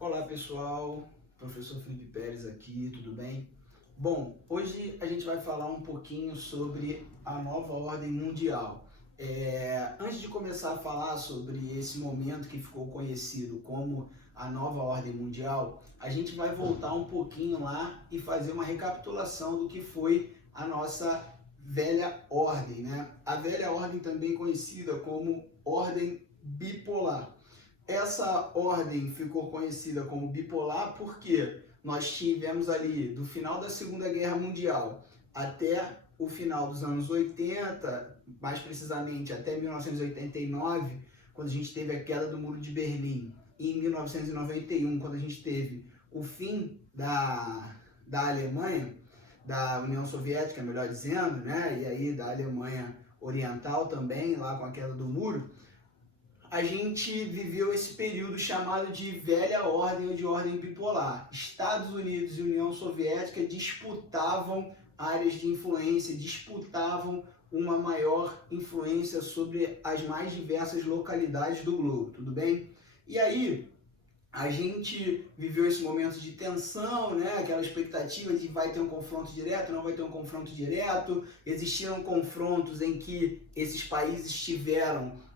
Olá pessoal, professor Felipe Pérez aqui, tudo bem? Bom, hoje a gente vai falar um pouquinho sobre a nova ordem mundial. Antes de começar a falar sobre esse momento que ficou conhecido como a nova ordem mundial, a gente vai voltar um pouquinho lá e fazer uma recapitulação do que foi a nossa velha ordem, né? A velha ordem também conhecida como ordem bipolar. Essa ordem ficou conhecida como bipolar porque nós tivemos ali do final da Segunda Guerra Mundial até o final dos anos 80, mais precisamente até 1989, quando a gente teve a queda do Muro de Berlim, e em 1991, quando a gente teve o fim da Alemanha, da União Soviética, melhor dizendo, né? E aí da Alemanha Oriental também, lá com a queda do muro, a gente viveu esse período chamado de velha ordem ou de ordem bipolar. Estados Unidos e União Soviética disputavam áreas de influência, disputavam uma maior influência sobre as mais diversas localidades do globo, tudo bem? E aí, a gente viveu esse momento de tensão, né? Aquela expectativa de vai ter um confronto direto, não vai ter um confronto direto. Existiram confrontos em que esses países tiveram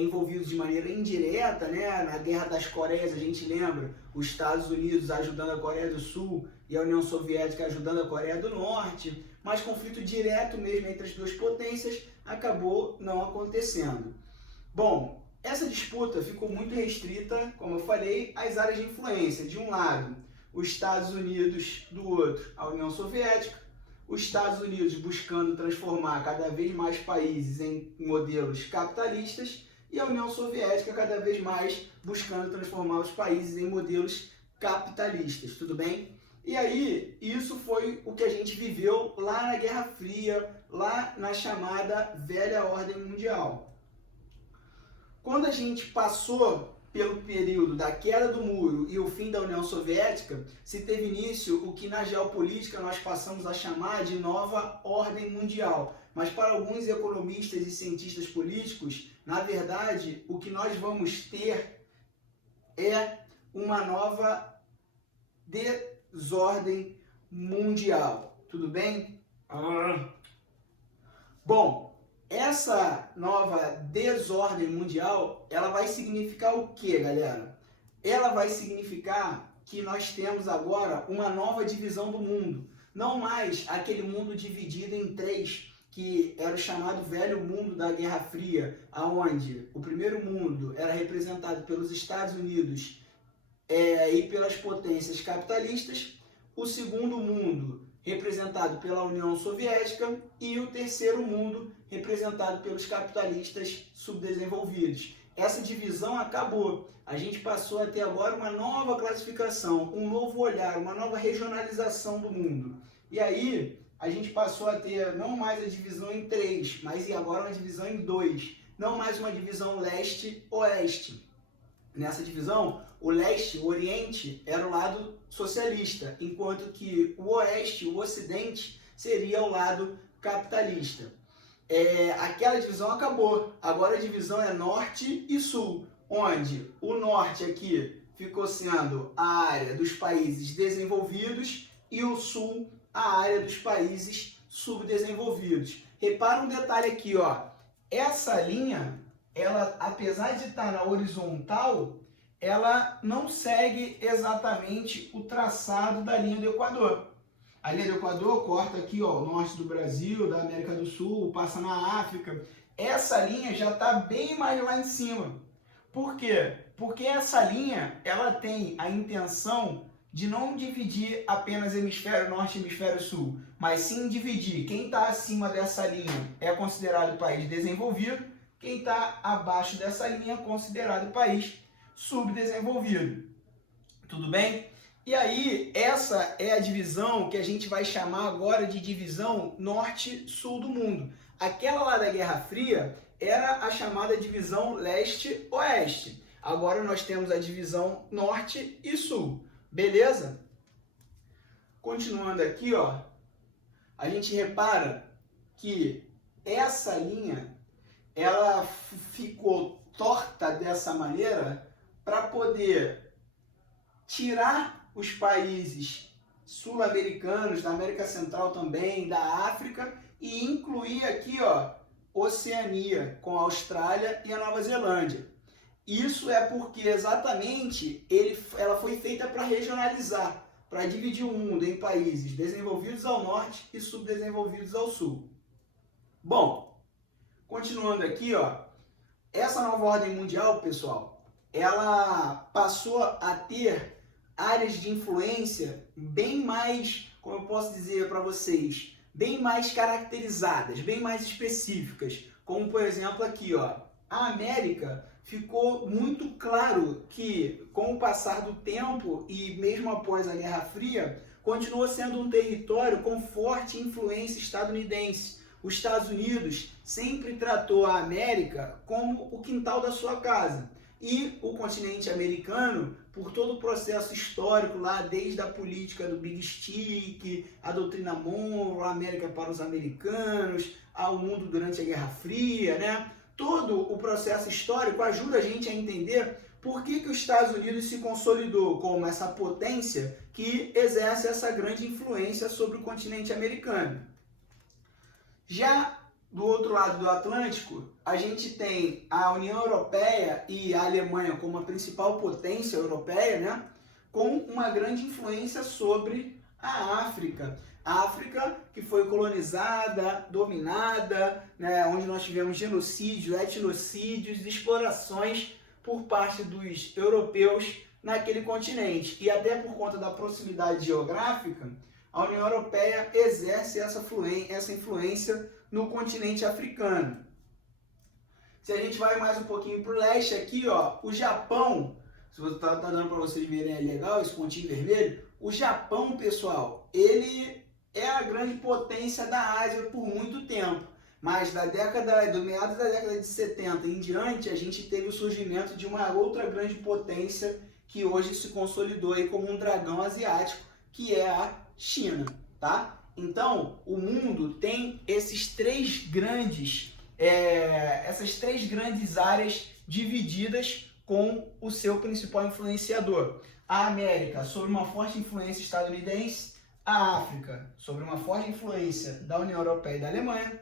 envolvidos de maneira indireta, né? Na Guerra das Coreias, a gente lembra, os Estados Unidos ajudando a Coreia do Sul e a União Soviética ajudando a Coreia do Norte, mas conflito direto mesmo entre as duas potências acabou não acontecendo. Bom, essa disputa ficou muito restrita, como eu falei, às áreas de influência. De um lado, os Estados Unidos, do outro, a União Soviética. Os Estados Unidos buscando transformar cada vez mais países em modelos capitalistas e a União Soviética cada vez mais buscando transformar os países em modelos capitalistas, tudo bem? E aí, isso foi o que a gente viveu lá na Guerra Fria, lá na chamada Velha Ordem Mundial. Quando a gente passou pelo período da queda do muro e o fim da União Soviética, se teve início o que na geopolítica nós passamos a chamar de nova ordem mundial. Mas para alguns economistas e cientistas políticos, na verdade, o que nós vamos ter é uma nova desordem mundial. Tudo bem? Bom, essa nova desordem mundial, ela vai significar o que, galera? Ela vai significar que nós temos agora uma nova divisão do mundo. Não mais aquele mundo dividido em três, que era o chamado velho mundo da Guerra Fria, onde o primeiro mundo era representado pelos Estados Unidos e pelas potências capitalistas, o segundo mundo representado pela União Soviética e o terceiro mundo representado pelos capitalistas subdesenvolvidos. Essa divisão acabou. A gente passou a ter agora uma nova classificação, um novo olhar, uma nova regionalização do mundo. E aí a gente passou a ter não mais a divisão em três, mas agora uma divisão em dois. Não mais uma divisão leste-oeste. Nessa divisão, o leste, o oriente, era o lado socialista, enquanto que o oeste, o ocidente, seria o lado capitalista. Aquela divisão acabou. Agora a divisão é norte e sul, onde o norte aqui ficou sendo a área dos países desenvolvidos e o sul a área dos países subdesenvolvidos. Repara um detalhe aqui, ó. Essa linha, ela, apesar de estar na horizontal, ela não segue exatamente o traçado da linha do Equador. A linha do Equador corta aqui, ó, o norte do Brasil, da América do Sul, passa na África. Essa linha já está bem mais lá em cima. Por quê? Porque essa linha, ela tem a intenção de não dividir apenas hemisfério norte e hemisfério sul, mas sim dividir. Quem está acima dessa linha é considerado país desenvolvido, quem está abaixo dessa linha é considerado país subdesenvolvido. Tudo bem? E aí, essa é a divisão que a gente vai chamar agora de divisão norte-sul do mundo. Aquela lá da Guerra Fria era a chamada divisão leste-oeste. Agora nós temos a divisão norte e sul. Beleza? Continuando aqui, ó, a gente repara que essa linha, ela ficou torta dessa maneira para poder tirar os países sul-americanos, da América Central também, da África, e incluir aqui, ó, Oceania, com a Austrália e a Nova Zelândia. Isso é porque exatamente ela foi feita para regionalizar, para dividir o mundo em países desenvolvidos ao norte e subdesenvolvidos ao sul. Bom, continuando aqui, ó, essa nova ordem mundial, pessoal, ela passou a ter áreas de influência bem mais, como eu posso dizer para vocês, bem mais caracterizadas, bem mais específicas, como por exemplo aqui, ó, a América. Ficou muito claro que, com o passar do tempo e mesmo após a Guerra Fria, continuou sendo um território com forte influência estadunidense. Os Estados Unidos sempre tratou a América como o quintal da sua casa. E o continente americano, por todo o processo histórico lá, desde a política do Big Stick, a doutrina Monroe, a América para os americanos, ao mundo durante a Guerra Fria, né? Todo o processo histórico ajuda a gente a entender por que os Estados Unidos se consolidou como essa potência que exerce essa grande influência sobre o continente americano. Já do outro lado do Atlântico, a gente tem a União Europeia e a Alemanha como a principal potência europeia, né, com uma grande influência sobre a África. A África que foi colonizada, dominada, né, onde nós tivemos genocídios, etnocídios, explorações por parte dos europeus naquele continente. E até por conta da proximidade geográfica, a União Europeia exerce essa influência no continente africano. Se a gente vai mais um pouquinho para o leste aqui, ó, o Japão, se você tá dando para vocês verem, é legal esse pontinho vermelho. O Japão, pessoal, ele é a grande potência da Ásia por muito tempo, mas do meados da década de 70 em diante, a gente teve o surgimento de uma outra grande potência que hoje se consolidou aí como um dragão asiático, que é a China, tá? Então, o mundo tem essas três grandes áreas divididas com o seu principal influenciador. A América, sob uma forte influência estadunidense, a África, sobre uma forte influência da União Europeia e da Alemanha,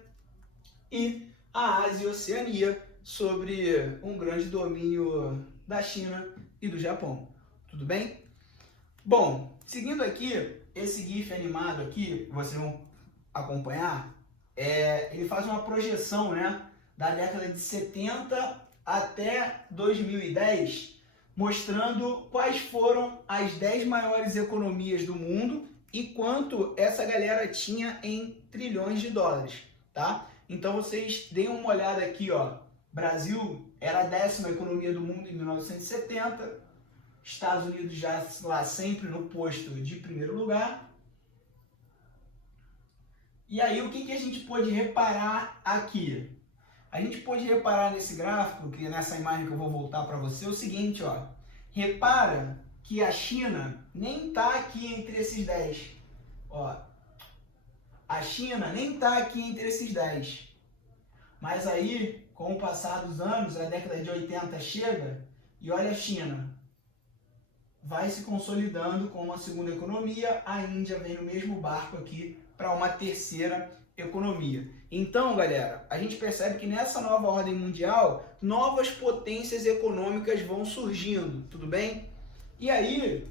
e a Ásia e a Oceania, sobre um grande domínio da China e do Japão. Tudo bem? Bom, seguindo aqui, esse GIF animado aqui, vocês vão acompanhar, ele faz uma projeção, né, da década de 70 até 2010, mostrando quais foram as 10 maiores economias do mundo e quanto essa galera tinha em trilhões de dólares, tá? Então vocês deem uma olhada aqui, ó. Brasil era a 10ª economia do mundo em 1970, Estados Unidos já lá sempre no posto de primeiro lugar. E aí o que a gente pôde reparar aqui? A gente pôde reparar nesse gráfico, que nessa imagem que eu vou voltar para você, o seguinte, ó. Repara que a China nem está aqui entre esses 10. Ó, a China nem está aqui entre esses 10. Mas aí, com o passar dos anos, a década de 80 chega e olha a China. Vai se consolidando como a segunda economia, a Índia vem no mesmo barco aqui para uma terceira economia. Então, galera, a gente percebe que nessa nova ordem mundial, novas potências econômicas vão surgindo, tudo bem? E aí,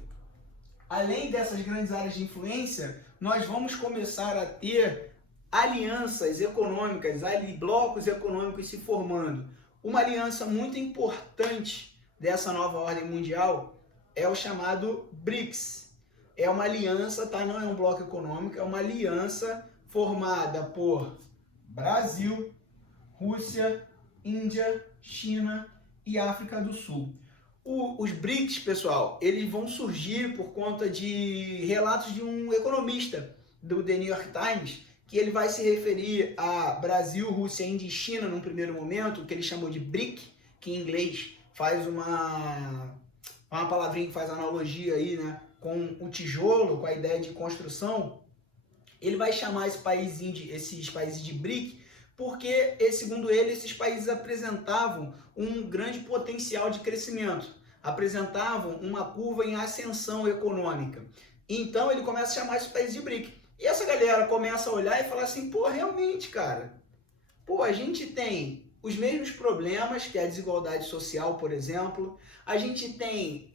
além dessas grandes áreas de influência, nós vamos começar a ter alianças econômicas, blocos econômicos se formando. Uma aliança muito importante dessa nova ordem mundial é o chamado BRICS. É uma aliança, tá? Não é um bloco econômico, é uma aliança formada por Brasil, Rússia, Índia, China e África do Sul. Os BRICS, pessoal, eles vão surgir por conta de relatos de um economista do The New York Times, que ele vai se referir a Brasil, Rússia, Índia e China num primeiro momento, que ele chamou de BRIC, que em inglês faz uma palavrinha que faz analogia aí, né, com o tijolo, com a ideia de construção. Ele vai chamar esses países de BRIC porque, segundo ele, esses países apresentavam um grande potencial de crescimento. apresentavam uma curva em ascensão econômica. Então ele começa a chamar esses países de BRIC. E essa galera começa a olhar e falar assim, pô, realmente, cara, pô, a gente tem os mesmos problemas, que é a desigualdade social, por exemplo, a gente tem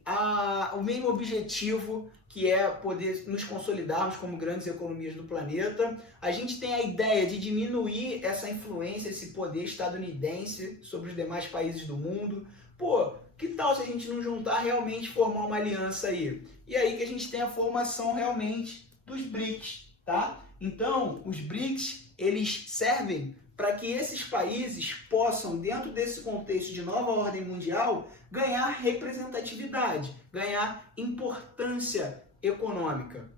o mesmo objetivo, que é poder nos consolidarmos como grandes economias do planeta, a gente tem a ideia de diminuir essa influência, esse poder estadunidense sobre os demais países do mundo. Pô, que tal se a gente não juntar realmente e formar uma aliança aí? E aí que a gente tem a formação realmente dos BRICS, tá? Então, os BRICS, eles servem para que esses países possam, dentro desse contexto de nova ordem mundial, ganhar representatividade, ganhar importância econômica.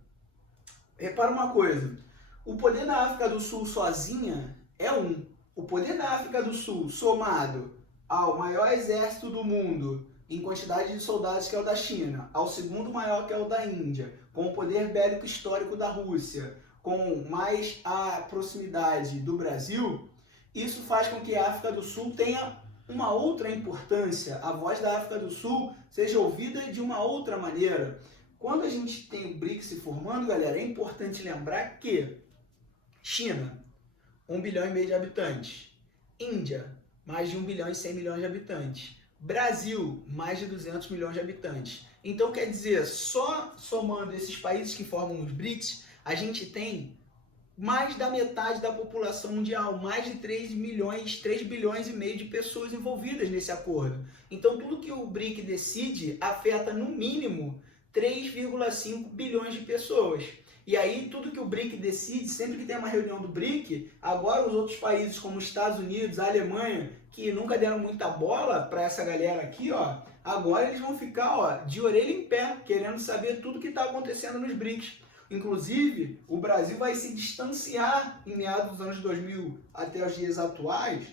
Repara uma coisa, o poder da África do Sul sozinha é um. O poder da África do Sul somado ao maior exército do mundo em quantidade de soldados, que é o da China, ao segundo maior, que é o da Índia, com o poder bélico histórico da Rússia, com mais a proximidade do Brasil, isso faz com que a África do Sul tenha uma outra importância, a voz da África do Sul seja ouvida de uma outra maneira. Quando a gente tem o BRICS se formando, galera, é importante lembrar que China, 1,5 bilhão de habitantes, Índia, mais de 1 bilhão e 100 milhões de habitantes, Brasil, mais de 200 milhões de habitantes. Então, quer dizer, só somando esses países que formam os BRICS, a gente tem mais da metade da população mundial, mais de 3 bilhões e meio de pessoas envolvidas nesse acordo. Então, tudo que o BRIC decide afeta, no mínimo, 3,5 bilhões de pessoas. E aí, tudo que o BRIC decide, sempre que tem uma reunião do BRIC, agora os outros países, como os Estados Unidos, a Alemanha, que nunca deram muita bola para essa galera aqui, ó, agora eles vão ficar, ó, de orelha em pé, querendo saber tudo que está acontecendo nos BRICS. Inclusive, o Brasil vai se distanciar em meados dos anos 2000 até os dias atuais.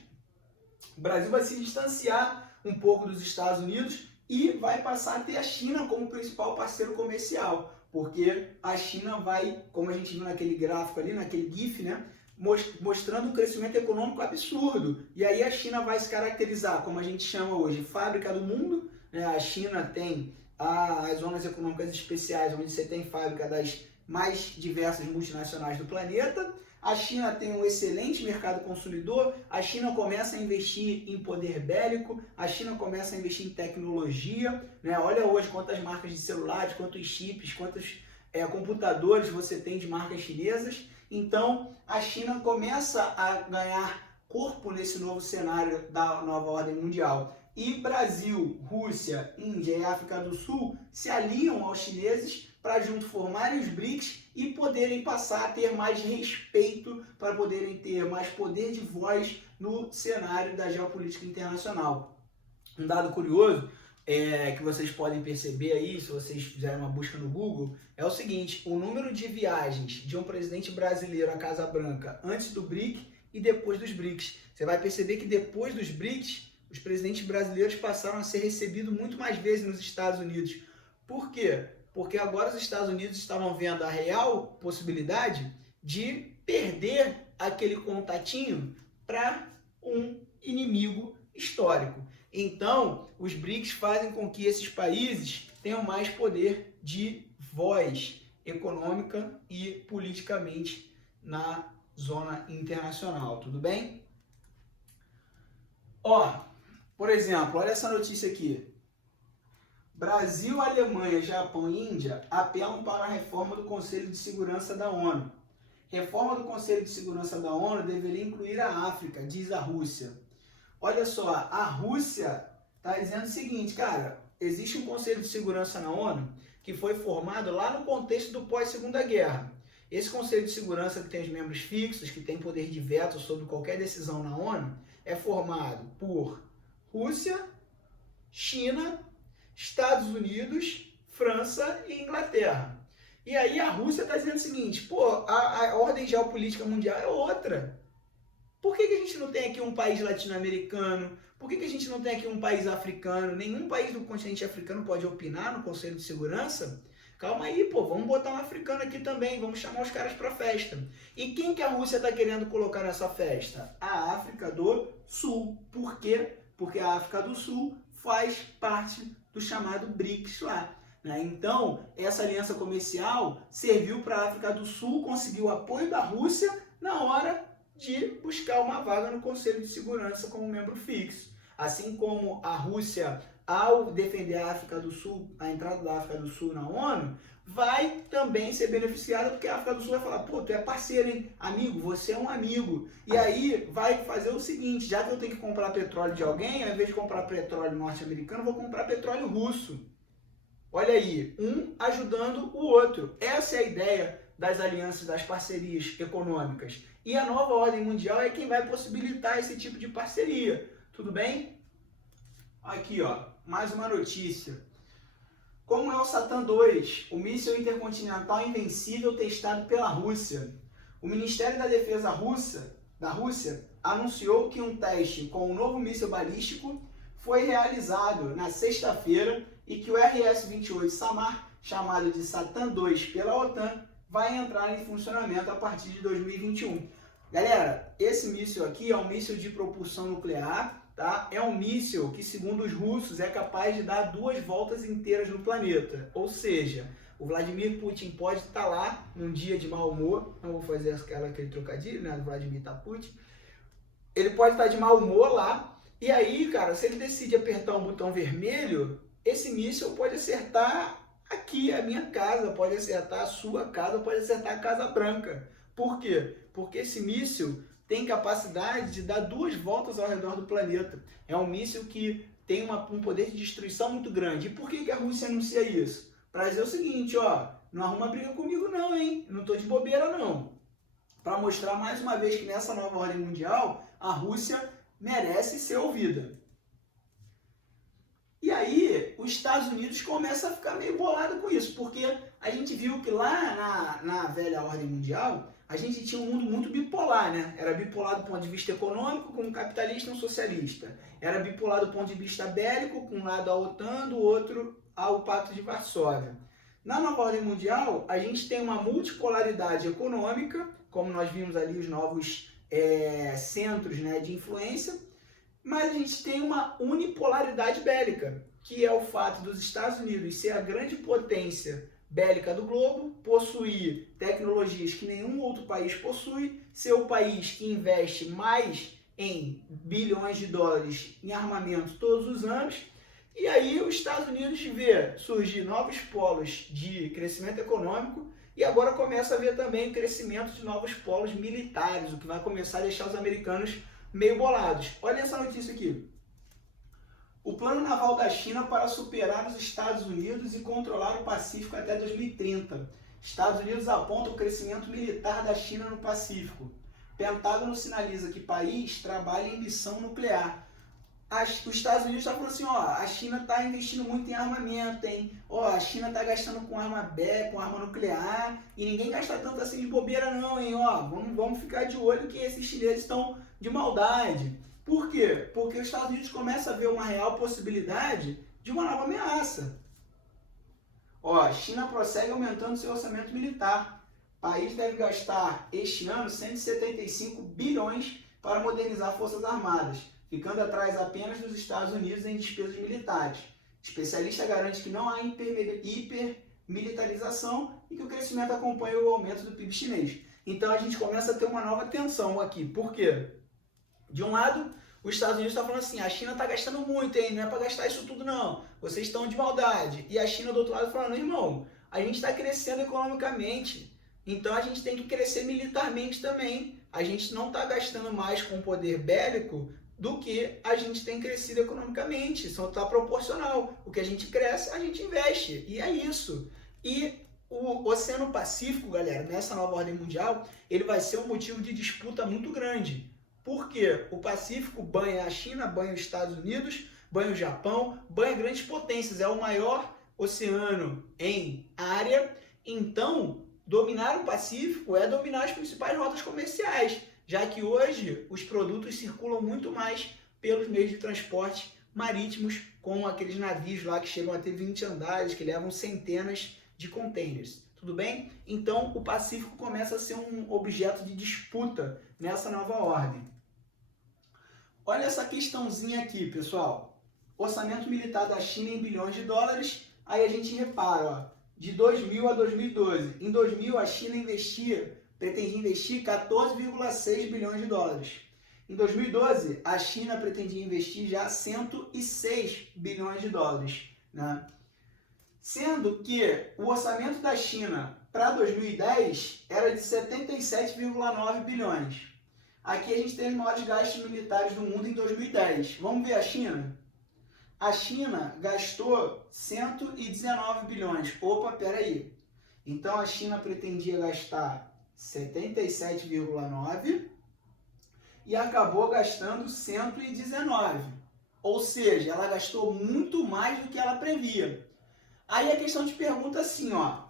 O Brasil vai se distanciar um pouco dos Estados Unidos e vai passar a ter a China como principal parceiro comercial. Porque a China vai, como a gente viu naquele gráfico ali, naquele GIF, né, mostrando um crescimento econômico absurdo. E aí a China vai se caracterizar, como a gente chama hoje, fábrica do mundo. Né? A China tem as zonas econômicas especiais, onde você tem fábrica das mais diversas multinacionais do planeta. A China tem um excelente mercado consumidor, a China começa a investir em poder bélico, a China começa a investir em tecnologia, né? Olha hoje quantas marcas de celulares, quantos chips, quantos computadores você tem de marcas chinesas. Então, a China começa a ganhar corpo nesse novo cenário da nova ordem mundial. E Brasil, Rússia, Índia e África do Sul se aliam aos chineses para junto formarem os BRICS e poderem passar a ter mais respeito, para poderem ter mais poder de voz no cenário da geopolítica internacional. Um dado curioso que vocês podem perceber aí, se vocês fizerem uma busca no Google, é o seguinte: o número de viagens de um presidente brasileiro à Casa Branca antes do BRIC e depois dos BRICS. Você vai perceber que depois dos BRICS, os presidentes brasileiros passaram a ser recebidos muito mais vezes nos Estados Unidos. Por quê? Porque agora os Estados Unidos estavam vendo a real possibilidade de perder aquele contatinho para um inimigo histórico. Então, os BRICS fazem com que esses países tenham mais poder de voz econômica e politicamente na zona internacional, tudo bem? Ó, por exemplo, olha essa notícia aqui. Brasil, Alemanha, Japão e Índia apelam para a reforma do Conselho de Segurança da ONU. Reforma do Conselho de Segurança da ONU deveria incluir a África, diz a Rússia. Olha só, a Rússia está dizendo o seguinte, cara, existe um Conselho de Segurança na ONU que foi formado lá no contexto do pós-Segunda Guerra. Esse Conselho de Segurança, que tem os membros fixos, que tem poder de veto sobre qualquer decisão na ONU, é formado por Rússia, China, Estados Unidos, França e Inglaterra. E aí a Rússia está dizendo o seguinte, pô, a ordem geopolítica mundial é outra. Por que a gente não tem aqui um país latino-americano? Por que a gente não tem aqui um país africano? Nenhum país do continente africano pode opinar no Conselho de Segurança? Calma aí, pô, vamos botar um africano aqui também, vamos chamar os caras para festa. E quem que a Rússia está querendo colocar nessa festa? A África do Sul. Por quê? Porque a África do Sul faz parte do chamado BRICS lá. Né? Então, essa aliança comercial serviu para a África do Sul conseguir o apoio da Rússia na hora de buscar uma vaga no Conselho de Segurança como membro fixo. Assim como a Rússia, ao defender a África do Sul, a entrada da África do Sul na ONU, vai também ser beneficiada, porque a África do Sul vai falar, pô, tu é parceiro, hein? Amigo, você é um amigo. E aí vai fazer o seguinte, já que eu tenho que comprar petróleo de alguém, ao invés de comprar petróleo norte-americano, eu vou comprar petróleo russo. Olha aí, um ajudando o outro. Essa é a ideia das alianças, das parcerias econômicas. E a nova ordem mundial é quem vai possibilitar esse tipo de parceria. Tudo bem? Aqui, ó, mais uma notícia. Como é o Satan II, o míssil intercontinental invencível testado pela Rússia? O Ministério da Defesa da Rússia anunciou que um teste com o novo míssil balístico foi realizado na sexta-feira e que o RS-28 Samar, chamado de Satan II pela OTAN, vai entrar em funcionamento a partir de 2021. Galera, esse míssil aqui é um míssil de propulsão nuclear, tá? É um míssil que, segundo os russos, é capaz de dar 2 voltas inteiras no planeta. Ou seja, o Vladimir Putin pode estar lá num dia de mau humor, não vou fazer aquele trocadilho, né, do Vladimir Putin. Ele pode estar de mau humor lá, e aí, cara, se ele decide apertar um botão vermelho, esse míssil pode acertar aqui a minha casa, pode acertar a sua casa, pode acertar a Casa Branca. Por quê? Porque esse míssil tem capacidade de dar 2 voltas ao redor do planeta. É um míssil que tem um poder de destruição muito grande. E por que a Rússia anuncia isso? Para dizer o seguinte, ó, não arruma briga comigo não, hein? Não tô de bobeira não. Para mostrar mais uma vez que nessa nova ordem mundial, a Rússia merece ser ouvida. E aí, os Estados Unidos começam a ficar meio bolado com isso, porque a gente viu que lá na velha ordem mundial, a gente tinha um mundo muito bipolar, né? Era bipolar do ponto de vista econômico, com um capitalista e um socialista. Era bipolar do ponto de vista bélico, com um lado a OTAN, do outro ao Pacto de Varsóvia. Na nova ordem mundial, a gente tem uma multipolaridade econômica, como nós vimos ali os novos centros, né, de influência, mas a gente tem uma unipolaridade bélica, que é o fato dos Estados Unidos ser a grande potência bélica do globo, possuir tecnologias que nenhum outro país possui, ser o país que investe mais em bilhões de dólares em armamento todos os anos, e aí os Estados Unidos vê surgir novos polos de crescimento econômico e agora começa a ver também o crescimento de novos polos militares, o que vai começar a deixar os americanos meio bolados. Olha essa notícia aqui. O plano naval da China para superar os Estados Unidos e controlar o Pacífico até 2030. Estados Unidos aponta o crescimento militar da China no Pacífico. Pentágono sinaliza que país trabalha em missão nuclear. Os Estados Unidos estão falando assim, ó, a China está investindo muito em armamento, hein? Ó, a China está gastando com arma com arma nuclear, e ninguém gasta tanto assim de bobeira não, hein? Ó, vamos ficar de olho que esses chineses estão de maldade. Por quê? Porque os Estados Unidos começam a ver uma real possibilidade de uma nova ameaça. Ó, a China prossegue aumentando seu orçamento militar. O país deve gastar este ano 175 bilhões para modernizar forças armadas, ficando atrás apenas dos Estados Unidos em despesas militares. Especialista garante que não há hipermilitarização e que o crescimento acompanha o aumento do PIB chinês. Então a gente começa a ter uma nova tensão aqui. Por quê? De um lado, os Estados Unidos estão falando assim, a China está gastando muito, hein? Não é para gastar isso tudo não, vocês estão de maldade. E a China do outro lado falando, irmão, a gente está crescendo economicamente, então a gente tem que crescer militarmente também. A gente não está gastando mais com poder bélico do que a gente tem crescido economicamente, só está proporcional. O que a gente cresce, a gente investe, e é isso. E o Oceano Pacífico, galera, nessa nova ordem mundial, ele vai ser um motivo de disputa muito grande. Por quê? O Pacífico banha a China, banha os Estados Unidos, banha o Japão, banha grandes potências, é o maior oceano em área, então dominar o Pacífico é dominar as principais rotas comerciais, já que hoje os produtos circulam muito mais pelos meios de transporte marítimos, como aqueles navios lá que chegam a ter 20 andares, que levam centenas de containers. Tudo bem? Então o Pacífico começa a ser um objeto de disputa nessa nova ordem. Olha essa questãozinha aqui, pessoal. orçamento militar da China em bilhões de dólares. Aí a gente repara, ó, de 2000 a 2012. Em 2000, a China pretendia investir 14,6 bilhões de dólares. Em 2012, a China pretendia investir já 106 bilhões de dólares, né? Sendo que o orçamento da China para 2010 era de 77,9 bilhões. Aqui a gente tem os maiores gastos militares do mundo em 2010. Vamos ver a China? A China gastou 119 bilhões. Opa, peraí. Então a China pretendia gastar 77,9 e acabou gastando 119. Ou seja, ela gastou muito mais do que ela previa. Aí a questão te pergunta assim, ó.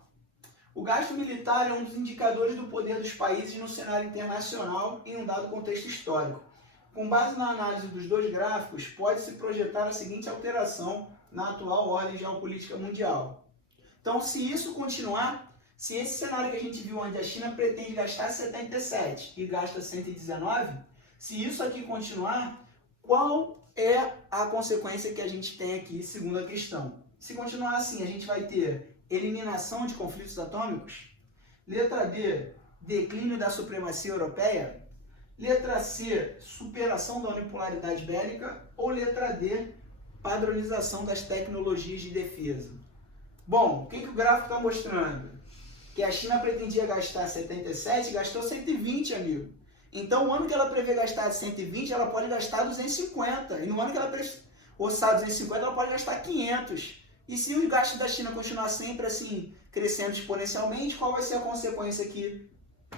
O gasto militar é um dos indicadores do poder dos países no cenário internacional em um dado contexto histórico. Com base na análise dos dois gráficos, pode-se projetar a seguinte alteração na atual ordem geopolítica mundial. Então, se isso continuar, se esse cenário que a gente viu onde a China pretende gastar 77 e gasta 119, se isso aqui continuar, qual é a consequência que a gente tem aqui, segundo a questão? Se continuar assim, a gente vai ter eliminação de conflitos atômicos? Letra B, declínio da supremacia europeia? Letra C, superação da unipolaridade bélica? Ou letra D, padronização das tecnologias de defesa? Bom, o que o gráfico está mostrando? Que a China pretendia gastar 77 e gastou 120, amigo. Então, o ano que ela prevê gastar 120, ela pode gastar 250. E no ano que ela orçar 250, ela pode gastar 500. E se o gasto da China continuar sempre assim, crescendo exponencialmente, qual vai ser a consequência aqui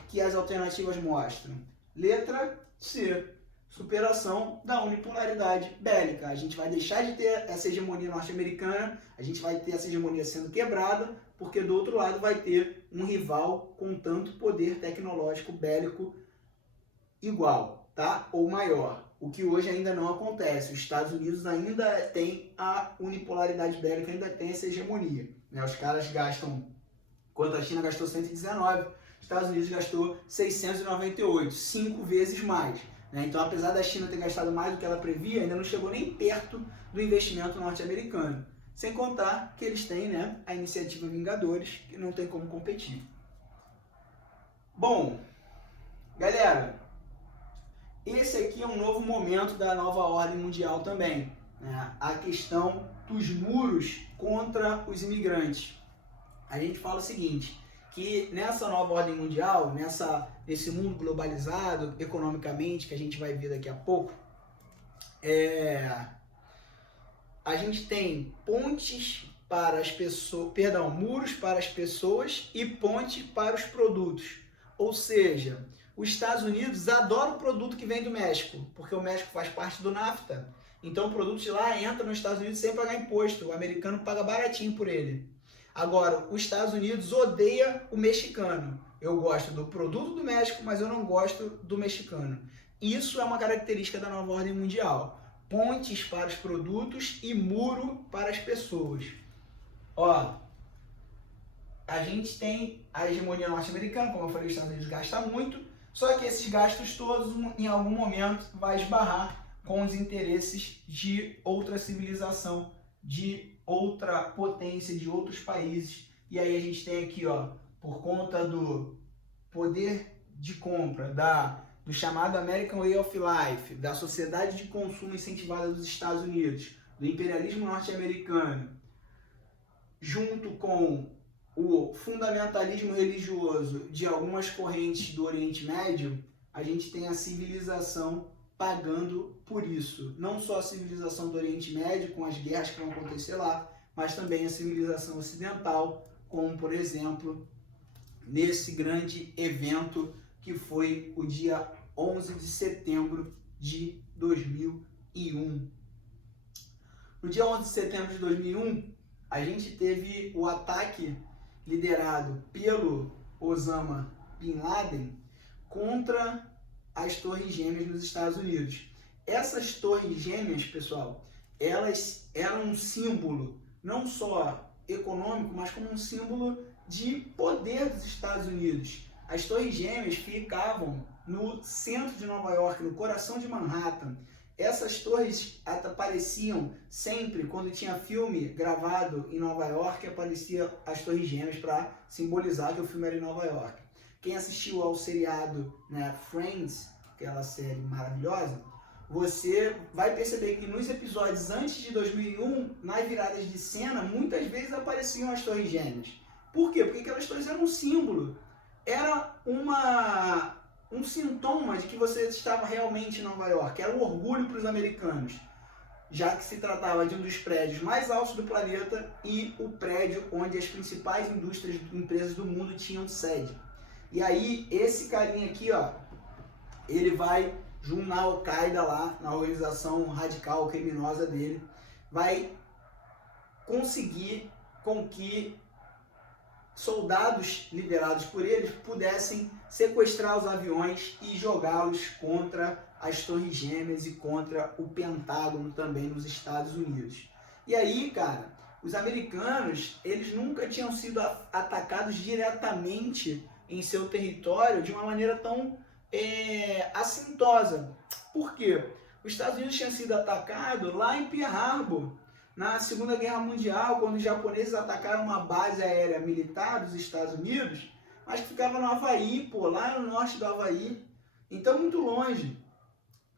que as alternativas mostram? Letra C, superação da unipolaridade bélica. A gente vai deixar de ter essa hegemonia norte-americana, a gente vai ter essa hegemonia sendo quebrada, porque do outro lado vai ter um rival com tanto poder tecnológico bélico igual, tá? Ou maior. O que hoje ainda não acontece. Os Estados Unidos ainda tem a unipolaridade bélica, ainda tem essa hegemonia, né? Os caras gastam, enquanto a China gastou 119, os Estados Unidos gastou 698, 5 vezes mais, né? Então, apesar da China ter gastado mais do que ela previa, ainda não chegou nem perto do investimento norte-americano. Sem contar que eles têm, né, a iniciativa Vingadores, que não tem como competir. Bom, galera, esse aqui é um novo momento da nova ordem mundial também, né? A questão dos muros contra os imigrantes. A gente fala o seguinte, que nessa nova ordem mundial, nesse mundo globalizado economicamente, que a gente vai ver daqui a pouco, a gente tem pontes para as pessoas, muros para as pessoas e ponte para os produtos. Ou seja, os Estados Unidos adoram o produto que vem do México, porque o México faz parte do NAFTA. Então o produto de lá entra nos Estados Unidos sem pagar imposto. O americano paga baratinho por ele. Agora, os Estados Unidos odeia o mexicano. Eu gosto do produto do México, mas eu não gosto do mexicano. Isso é uma característica da nova ordem mundial. Pontes para os produtos e muro para as pessoas. Ó, a gente tem a hegemonia norte-americana, como eu falei, os Estados Unidos gastam muito, só que esses gastos todos, em algum momento, vai esbarrar com os interesses de outra civilização, de outra potência, de outros países. E aí a gente tem aqui, ó, por conta do poder de compra, do chamado American Way of Life, da sociedade de consumo incentivada dos Estados Unidos, do imperialismo norte-americano, junto com o fundamentalismo religioso de algumas correntes do Oriente Médio, a gente tem a civilização pagando por isso. Não só a civilização do Oriente Médio, com as guerras que vão acontecer lá, mas também a civilização ocidental, como, por exemplo, nesse grande evento que foi o dia 11 de setembro de 2001. No dia 11 de setembro de 2001, a gente teve o ataque liderado pelo Osama Bin Laden contra as Torres Gêmeas nos Estados Unidos. Essas Torres Gêmeas, pessoal, elas eram um símbolo não só econômico, mas como um símbolo de poder dos Estados Unidos. As Torres Gêmeas ficavam no centro de Nova York, no coração de Manhattan. essas torres apareciam sempre quando tinha filme gravado em Nova York, aparecia as Torres Gêmeas para simbolizar que o filme era em Nova York. Quem assistiu ao seriado, né, Friends, aquela série maravilhosa, você vai perceber que nos episódios antes de 2001, nas viradas de cena, muitas vezes apareciam as Torres Gêmeas. Por quê? Porque aquelas torres eram um símbolo. Era um sintoma de que você estava realmente em Nova York. Era um orgulho para os americanos, já que se tratava de um dos prédios mais altos do planeta e o prédio onde as principais empresas do mundo tinham sede. E aí, esse carinha aqui, ó, ele vai junto na Al-Qaeda lá, na organização radical criminosa dele, vai conseguir com que soldados liderados por eles pudessem sequestrar os aviões e jogá-los contra as Torres Gêmeas e contra o Pentágono também nos Estados Unidos. E aí, cara, os americanos, eles nunca tinham sido atacados diretamente em seu território de uma maneira tão assintosa. Por quê? Os Estados Unidos tinham sido atacados lá em Pearl Harbor, na Segunda Guerra Mundial, quando os japoneses atacaram uma base aérea militar dos Estados Unidos, mas que ficava no Havaí, pô, lá no norte do Havaí, então muito longe.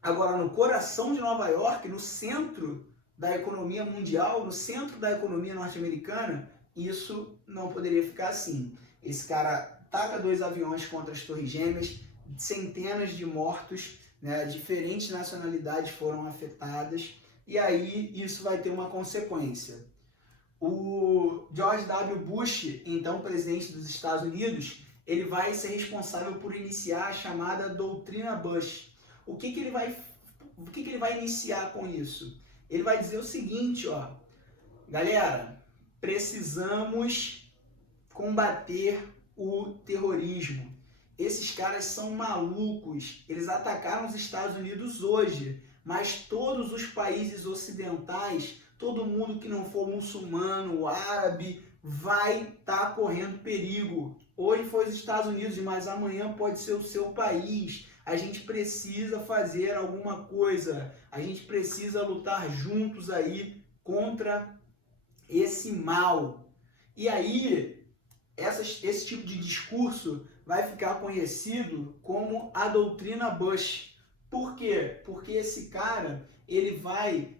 Agora, no coração de Nova York, no centro da economia mundial, no centro da economia norte-americana, isso não poderia ficar assim. Esse cara taca 2 aviões contra as Torres Gêmeas, centenas de mortos, né, diferentes nacionalidades foram afetadas, e aí isso vai ter uma consequência. O George W. Bush, então presidente dos Estados Unidos, ele vai ser responsável por iniciar a chamada Doutrina Bush. O que ele vai iniciar com isso? Ele vai dizer o seguinte, ó, galera, precisamos combater o terrorismo. Esses caras são malucos, eles atacaram os Estados Unidos hoje, mas todos os países ocidentais, todo mundo que não for muçulmano, árabe, vai estar correndo perigo. Hoje foi os Estados Unidos, mas amanhã pode ser o seu país. A gente precisa fazer alguma coisa, a gente precisa lutar juntos aí contra esse mal. E aí, esse tipo de discurso vai ficar conhecido como a doutrina Bush. Por quê? Porque esse cara, ele vai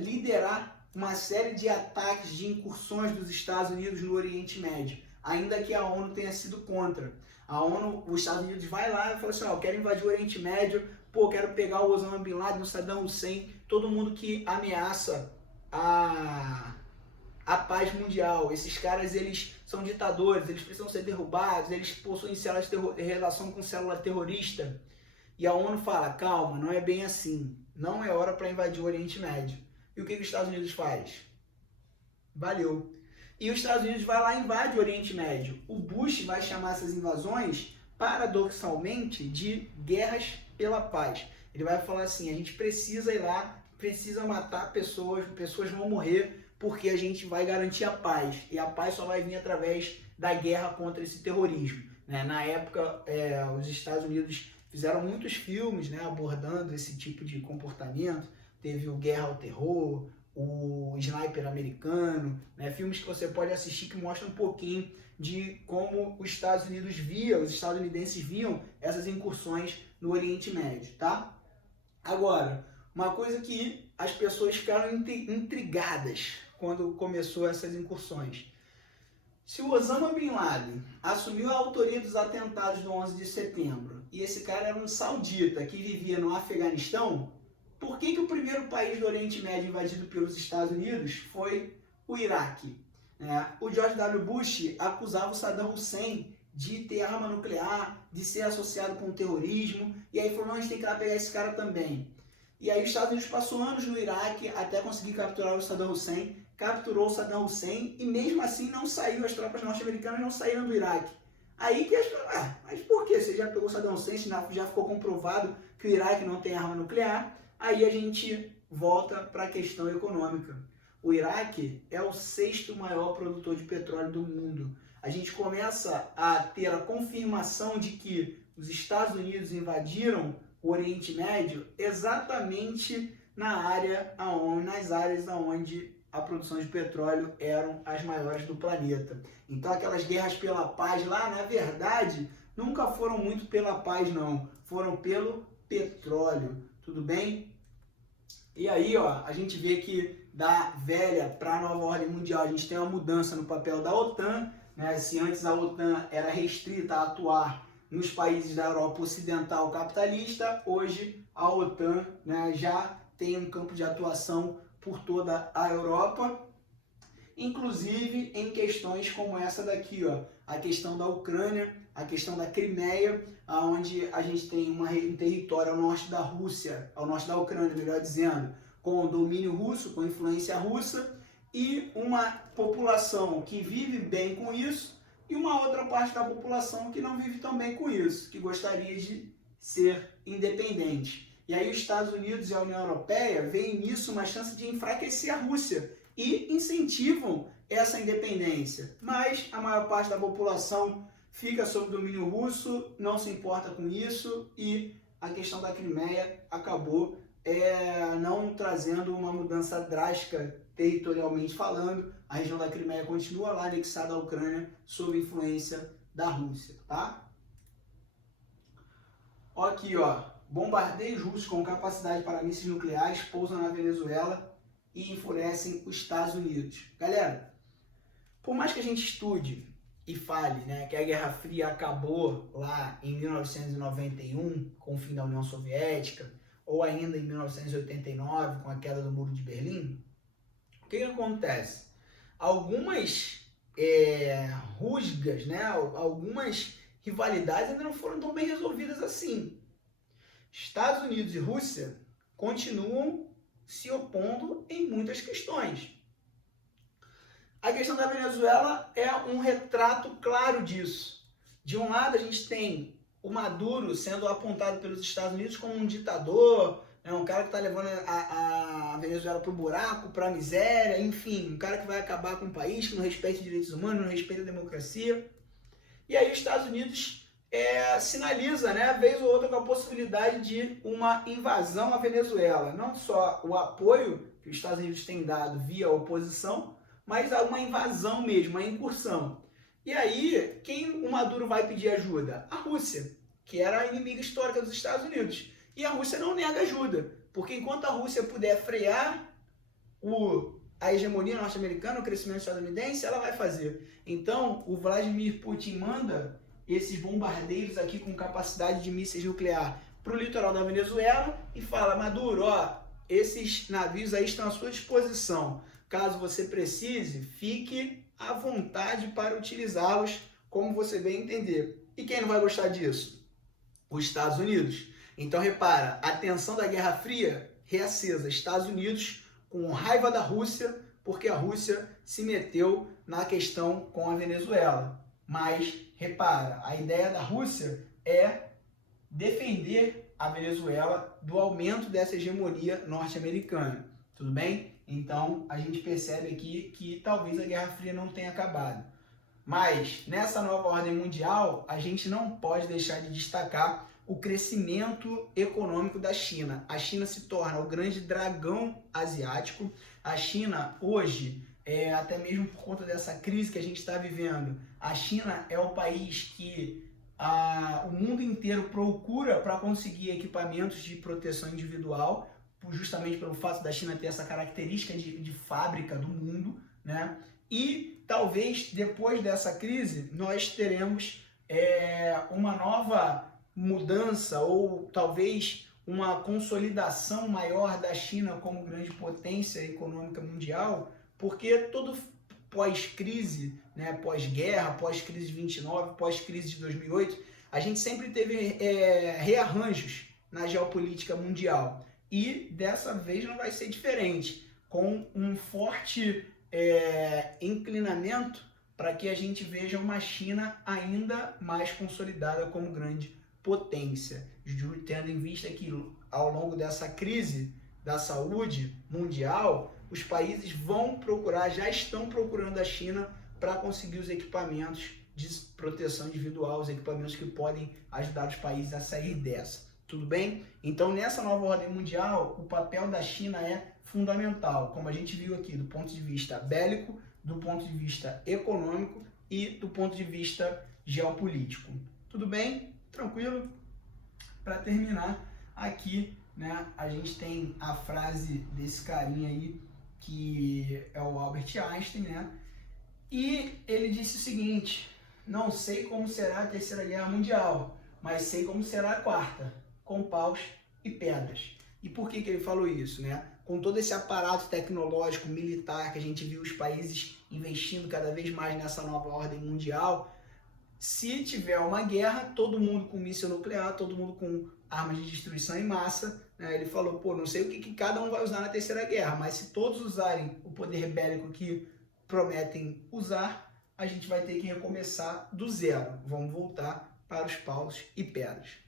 liderar uma série de ataques, de incursões dos Estados Unidos no Oriente Médio, ainda que a ONU tenha sido contra. A ONU, os Estados Unidos vai lá e fala assim, ó, eu quero invadir o Oriente Médio, pô, quero pegar o Osama Bin Laden, o Saddam Hussein, todo mundo que ameaça a paz mundial. Esses caras, eles são ditadores, eles precisam ser derrubados, eles possuem relação com célula terrorista. E a ONU fala, calma, não é bem assim, não é hora para invadir o Oriente Médio. E o que os Estados Unidos faz? Valeu. E os Estados Unidos vai lá e invade o Oriente Médio. O Bush vai chamar essas invasões, paradoxalmente, de guerras pela paz. Ele vai falar assim, a gente precisa ir lá, precisa matar pessoas, pessoas vão morrer, porque a gente vai garantir a paz. E a paz só vai vir através da guerra contra esse terrorismo. Na época, os Estados Unidos fizeram muitos filmes, né, abordando esse tipo de comportamento. Teve o Guerra ao Terror, o Sniper Americano, né, filmes que você pode assistir que mostram um pouquinho de como os Estados Unidos viam, os estadunidenses viam essas incursões no Oriente Médio, tá? Agora, uma coisa que as pessoas ficaram intrigadas quando começou essas incursões. Se o Osama Bin Laden assumiu a autoria dos atentados do 11 de setembro e esse cara era um saudita que vivia no Afeganistão, por que o primeiro país do Oriente Médio invadido pelos Estados Unidos foi o Iraque? O George W. Bush acusava o Saddam Hussein de ter arma nuclear, de ser associado com o terrorismo, e aí falou, não, a gente tem que ir lá pegar esse cara também. E aí os Estados Unidos passou anos no Iraque até conseguir capturar o Saddam Hussein, capturou o Saddam Hussein e mesmo assim não saiu, as tropas norte-americanas não saíram do Iraque. Aí que as pessoas, mas por que? Você já pegou o Saddam Hussein, já ficou comprovado que o Iraque não tem arma nuclear, aí a gente volta para a questão econômica. O Iraque é o 6º maior produtor de petróleo do mundo. A gente começa a ter a confirmação de que os Estados Unidos invadiram o Oriente Médio exatamente nas áreas onde a produção de petróleo eram as maiores do planeta. Então aquelas guerras pela paz lá, na verdade, nunca foram muito pela paz não, foram pelo petróleo, tudo bem? E aí, ó, a gente vê que da velha para a nova ordem mundial, a gente tem uma mudança no papel da OTAN, né? Se antes a OTAN era restrita a atuar nos países da Europa Ocidental capitalista, hoje a OTAN, né, já tem um campo de atuação por toda a Europa, inclusive em questões como essa daqui, ó, a questão da Ucrânia, a questão da Crimeia, onde a gente tem um território ao norte da Rússia, ao norte da Ucrânia, melhor dizendo, com domínio russo, com influência russa, e uma população que vive bem com isso, e uma outra parte da população que não vive tão bem com isso, que gostaria de ser independente. E aí os Estados Unidos e a União Europeia veem nisso uma chance de enfraquecer a Rússia e incentivam essa independência. Mas a maior parte da população fica sob domínio russo, não se importa com isso, e a questão da Crimeia acabou não trazendo uma mudança drástica territorialmente falando. A região da Crimeia continua lá anexada à Ucrânia sob influência da Rússia, tá? Ó aqui, ó, bombardeios russos com capacidade para mísseis nucleares pousam na Venezuela e enfurecem os Estados Unidos. Galera, por mais que a gente estude e fale, né, que a Guerra Fria acabou lá em 1991 com o fim da União Soviética, ou ainda em 1989 com a queda do Muro de Berlim, o que acontece? Algumas rusgas, né, algumas rivalidades ainda não foram tão bem resolvidas assim. Estados Unidos e Rússia continuam se opondo em muitas questões. A questão da Venezuela é um retrato claro disso. De um lado, a gente tem o Maduro sendo apontado pelos Estados Unidos como um ditador, né, um cara que está levando a Venezuela para o buraco, para a miséria, enfim, um cara que vai acabar com o país, que não respeita direitos humanos, não respeita a democracia. E aí os Estados Unidos sinaliza, né, vez ou outra, com a possibilidade de uma invasão à Venezuela. Não só o apoio que os Estados Unidos têm dado via oposição, mas uma invasão mesmo, uma incursão. E aí, quem o Maduro vai pedir ajuda? A Rússia, que era a inimiga histórica dos Estados Unidos. E a Rússia não nega ajuda, porque enquanto a Rússia puder frear a hegemonia norte-americana, o crescimento estadunidense, ela vai fazer. Então, o Vladimir Putin manda esses bombardeiros aqui com capacidade de mísseis nuclear para o litoral da Venezuela e fala: Maduro, ó, esses navios aí estão à sua disposição. Caso você precise, fique à vontade para utilizá-los como você bem entender. E quem não vai gostar disso? Os Estados Unidos. Então repara, a tensão da Guerra Fria reacesa. Estados Unidos com raiva da Rússia, porque a Rússia se meteu na questão com a Venezuela. Mas repara, a ideia da Rússia é defender a Venezuela do aumento dessa hegemonia norte-americana. Tudo bem? Então, a gente percebe aqui que talvez a Guerra Fria não tenha acabado. Mas, nessa nova ordem mundial, a gente não pode deixar de destacar o crescimento econômico da China. A China se torna o grande dragão asiático. A China, hoje, até mesmo por conta dessa crise que a gente está vivendo, a China é o país que o mundo inteiro procura para conseguir equipamentos de proteção individual, justamente pelo fato da China ter essa característica de fábrica do mundo, né? E talvez depois dessa crise nós teremos uma nova mudança ou talvez uma consolidação maior da China como grande potência econômica mundial, porque todo pós-crise, né, pós-guerra, pós-crise de 29, pós-crise de 2008, a gente sempre teve rearranjos na geopolítica mundial. E dessa vez não vai ser diferente, com um forte inclinamento para que a gente veja uma China ainda mais consolidada como grande potência, tendo em vista que ao longo dessa crise da saúde mundial, os países vão procurar, já estão procurando a China para conseguir os equipamentos de proteção individual, os equipamentos que podem ajudar os países a sair dessa. Tudo bem? Então, nessa nova ordem mundial, o papel da China é fundamental, como a gente viu aqui, do ponto de vista bélico, do ponto de vista econômico e do ponto de vista geopolítico. Tudo bem? Tranquilo? Para terminar aqui, né, a gente tem a frase desse carinha aí, que é o Albert Einstein, né? E ele disse o seguinte: não sei como será a Terceira Guerra Mundial, mas sei como será a quarta, com paus e pedras. E por que ele falou isso, né? Com todo esse aparato tecnológico, militar, que a gente viu os países investindo cada vez mais nessa nova ordem mundial, se tiver uma guerra, todo mundo com míssil nuclear, todo mundo com armas de destruição em massa, né? Ele falou, pô, não sei o que cada um vai usar na Terceira Guerra, mas se todos usarem o poder bélico que prometem usar, a gente vai ter que recomeçar do zero. Vamos voltar para os paus e pedras.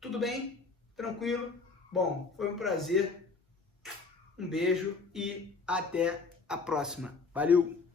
Tudo bem? Tranquilo? Bom, foi um prazer. Um beijo e até a próxima. Valeu!